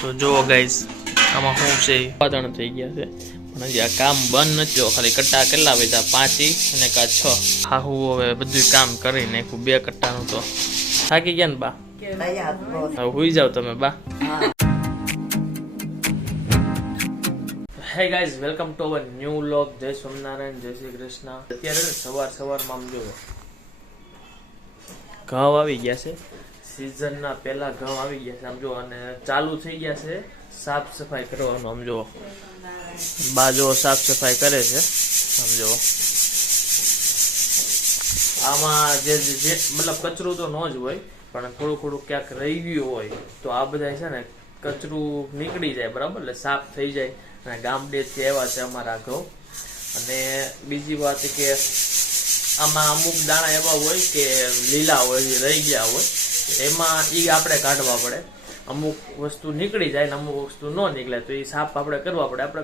તો જો ગાઈસ આમાં શું છે ઉત્પાદન થઈ ગયા છે પણ હજી આ કામ બંધ નથી જો ખાલી કટ્ટા કેટલા વધ્યા 5 અને કા 6 હા હું હવે બધું કામ કરી નાખ્યું 2 કટ્ટાનું તો થાકી ગયા ને બા હવે હુઈ જાવ તમે બા hey guys welcome to our new vlog જય સ્વામિનારાયણ જય શ્રી કૃષ્ણ અત્યારે સવારમાં આમ જો ઘઉં આવી ગયા છે સીઝનના પહેલા ઘઉં આવી ગયા છે આમ જો અને ચાલુ થઈ ગયા છે સાફ સફાઈ કરવાનું આમ જો બાજો સાફ સફાઈ કરે છે આમ જો આમાં જે મતલબ કચરું તો ન જ હોય પણ થોડું ક્યાંક રહી ગયું હોય તો આ બધા છે ને કચરું નીકળી જાય બરાબર એટલે સાફ થઈ જાય અને ગામડેથી આવ્યા છે અમારા ઘઉં અને બીજી વાત કે આમાં અમુક દાણા એવા હોય કે લીલા હોય જે રહી ગયા હોય એમાં એ આપણે કાઢવા પડે અમુક વસ્તુ નીકળી જાય ને અમુક વસ્તુ ન નીકળે તો એ સાફ આપણે કરવા પડે આપણે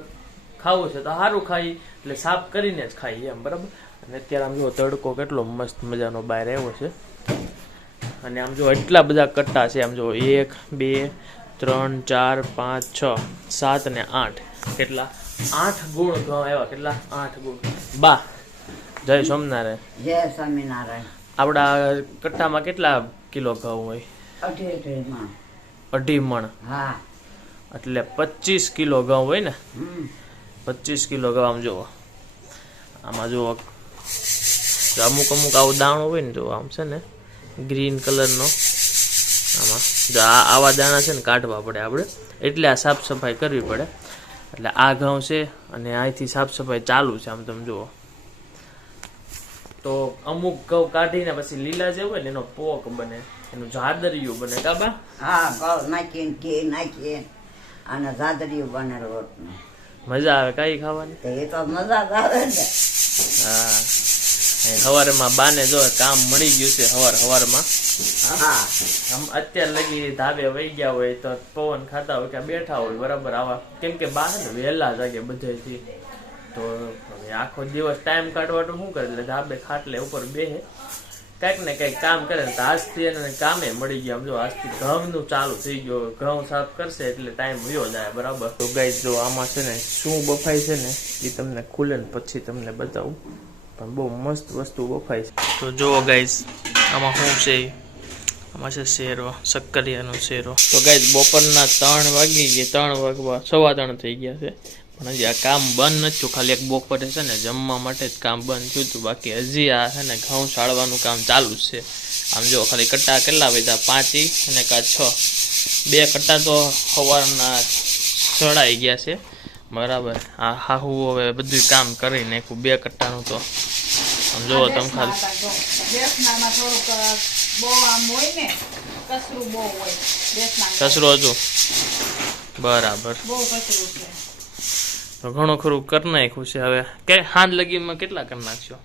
ખાવું છે તો સારું ખાઈ એટલે સાફ કરીને જ ખાઈએ એમ બરાબર અને અત્યારે આમ જો તડકો કેટલો મસ્ત મજાનો બહાર આવ્યો છે અને આમ જો એટલા બધા કટ્ટા છે આમ જો 1 2 3 4 5 6 7 અને 8 કેટલા 8 ગુણ ઘઉં આવ્યા કેટલા 8 ગુણ બા જય સ્વામિનારાયણ જય સ્વામિનારાયણ આપડા કટ્ટામાં કેટલા કિલો ઘઉં હોય 2.5 મણ હા એટલે 25 કિલો ઘઉં હોય ને 25 કિલો ઘઉં આમ જુઓ આમાં જુઓ અમુક આવું દાણો હોય ને જો આમ છે ને ગ્રીન કલરનો આમાં જો આવા દાણા છે ને કાઢવા પડે આપણે એટલે આ સાફ સફાઈ કરવી પડે એટલે આ ઘઉં છે અને અહીંથી સાફ સફાઈ ચાલુ છે આમ તમે જુઓ તો અમુક ઘઉં કાઢીને પછી લીલા જે હોય ને એનો પોક બને એનું જાદરિયું બને કાબા હા ગળ નાખીને ઘી નાખીને અને જાદરિયું બને રોટનું મજા આવે કઈ ખાવાની એ તો મજા જ આવે ને હા સવારમાં બાને જો કામ મળી ગયું છે સવારમાં હા આમ અત્યાર લગી ધાબે વહી ગયા હોય તો પવન ખાતા હોય કે બેઠા હોય બરાબર આવા કેમ કે બા ને વહેલા જાગે બધેથી તો હવે આખો દિવસ ટાઈમ કાઢવાનું શું કરે એટલે ધાબે ખાટલે ઉપર બેહે કઈક ને કઈક કામ કરે તો આજથી એને કામે મળી ગયા જો આજથી ઘઉંનું ચાલુ થઈ ગયો ઘઉં સાફ કરશે એટલે ટાઈમ વયો જાય બરાબર તો ગાઈસ જો આમાં છે ને શું બફાય છે ને એ તમને ખુલે ને પછી તમને બતાવું પણ બહુ મસ્ત વસ્તુ બફાય છે તો જુઓ ગાઈસ આમાં શું છે આમાં છે શેરો શક્કરિયાનો શેરો તો ગાઈસ બપોરના 3 વાગી ગયા 3 વાગવા 3:15 થઈ ગયા છે પણ હજી આ કામ બંધ નથી ખાલી એક બપોરે છે ને જમવા માટે જ કામ બંધ થયું હતું બાકી હજી આ છે ને ઘઉં સાળવાનું કામ ચાલુ જ છે આમ જો ખાલી કટ્ટા કેટલા વધ્યા 5 અને કા 6 2 કટ્ટા તો સવારના ચડાઈ ગયા છે બરાબર આ હાહુ હવે બધું કામ કરી નાખ્યું 2 કટ્ટાનું તો આમ જોવો તમે ખાલી કચરો હતું બરાબર તો ઘણું ખરું કરી નાખ્યું છે હવે કે હાંજ લગીમાં કેટલા કરી નાખશો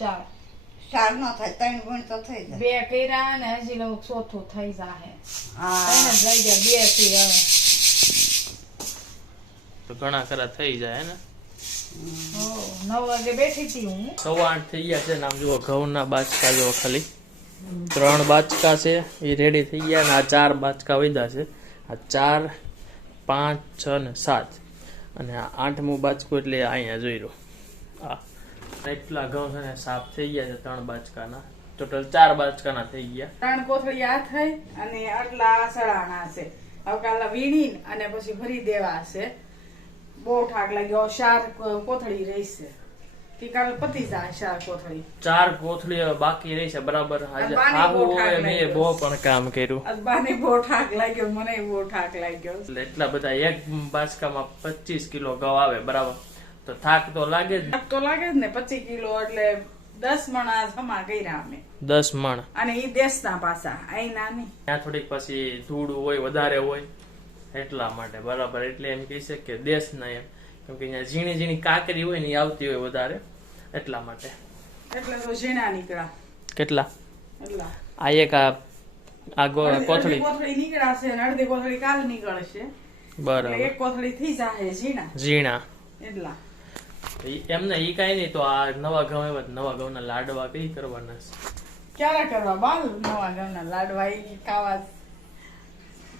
4 નો થાય 3 ગુણ તો થઈ જાય 2 કર્યા ને હજી નવું ચોથું થઈ જાય હા 3 જ લઈ ગયા 2 થી હવે તો ઘણા ખરા થઈ જાય ને 9 વાગે બેઠી હતી હું 8:15 થઈ ગયા છે ને આમ જુઓ ઘઉંના બાચકા જો ખાલી 3 બાચકા છે એ રેડી થઈ ગયા ને આ 4 બાચકા વધ્યા છે આ 4 5 6 ને 7 અને આ 8મું બાચકું એટલે અહીંયા જોઈ લો આ એટલા ઘઉં છે ને સાફ થઈ ગયા છે 3 બાચકાના ટોટલ 4 બાચકાના થઈ ગયા 3 કોથળી આ થઈ અને આટલા સળાણા છે હવે કાલા વીણી અને પછી ભરી દેવા છે બહુ ઠાક લાગ્યો 4 કોથળી રહેશે કે કાલ પતી જાય 4 કોથળી 4 કોથળી બાકી રહી છે બરાબર આજે આવું હોય મેં બહુ પણ કામ કર્યું અબ્બાને બહુ ઠાક લાગ્યો મને બહુ ઠાક લાગ્યો એટલે એટલા બધા એક બાચકામાં 25 કિલો ઘઉં આવે બરાબર તો થાક તો લાગે જ થાક તો લાગે જ ને 25 કિલો એટલે 10 મણ આ જમા કર્યા અમે 10 મણ અને ઈ દેશના પાસા આઈ નાની ત્યાં થોડીક પછી ધૂળ હોય વધારે હોય એટલા માટે બરાબર એટલે એમ કહી છે કે દેશના એમ કેમ કે અહીંયા ઝીણી કાકરી હોય ને એ આવતી હોય વધારે એટલા માટે એટલે તો ઝીણા નીકળ્યા કેટલા એટલા આ એક આ કોથળી નીકળાશે અને અડધી કોથળી કાલ નીકળશે બરાબર એક કોથળી થઈ જાય ઝીણા એટલા એમને ઈ કઈ નહીં તો આ નવા ઘઉં આવ્યા નવા ઘઉંના લાડવા કઈ કરવાના છે ક્યારે કરવા બાલ નવા ઘઉંના લાડવા ઈ ખાવા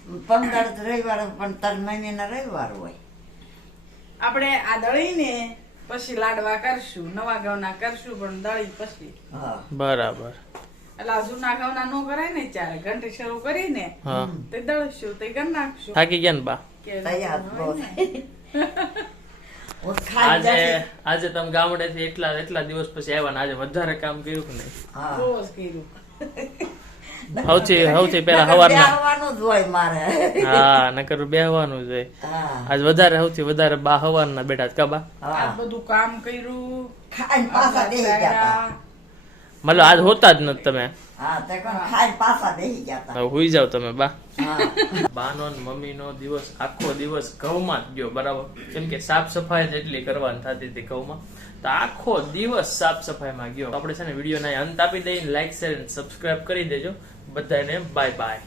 15 રવિવાર પણ 3 મહિનાના રવિવાર હોય. આપણે આ દળીને પછી લાડવા કરશું, નવા ઘઉંના કરશું, પણ દળી પછી. હા બરાબર. એટલે આ જૂના ઘઉંના નો કરાય ને ત્યારે ઘંટી શરૂ કરીને હા તે દળશું તે કરી નાખશું. થાકી ગયા ને બા? કે તૈયાર હોય ને. હું ખાઈ આજે જશે. આજે તમે ગામડેથી એટલા દિવસ પછી આવ્યા ને આજે વધારે કામ કર્યું કે નહીં? હા. બહુ જ કર્યું. સૌથી પહેલા નકર સવારના બેહવાનું જ હોય મારે. હા નકર બેહવાનું જ હોય. હા. આજ સૌથી વધારે બા હવારના બેઠા કા બા? આ હા. બધું કામ કર્યું. ખાઈને પાછા બેહી ગયા તા. મતલબ આજ હોતા જ નથી તમે? હા, તે કોણ ખાઈને પાછા બેહી ગયા તા. હવે હુઈ જાવ તમે બા. હા. બાનો ને મમ્મીનો દિવસ આખો દિવસ ઘઉંમાં જ ગયો, બરાબર? કેમ કે સાફ સફાઈ જ એટલી કરવાની થતી હતી ઘઉંમાં, તો આખો દિવસ સાફ સફાઈમાં ગયો. આપણે છે ને વિડીયો ના અંત આપી દઈએ. લાઈક શેર સબસ્ક્રાઇબ કરી દેજો બધાને. Bye bye.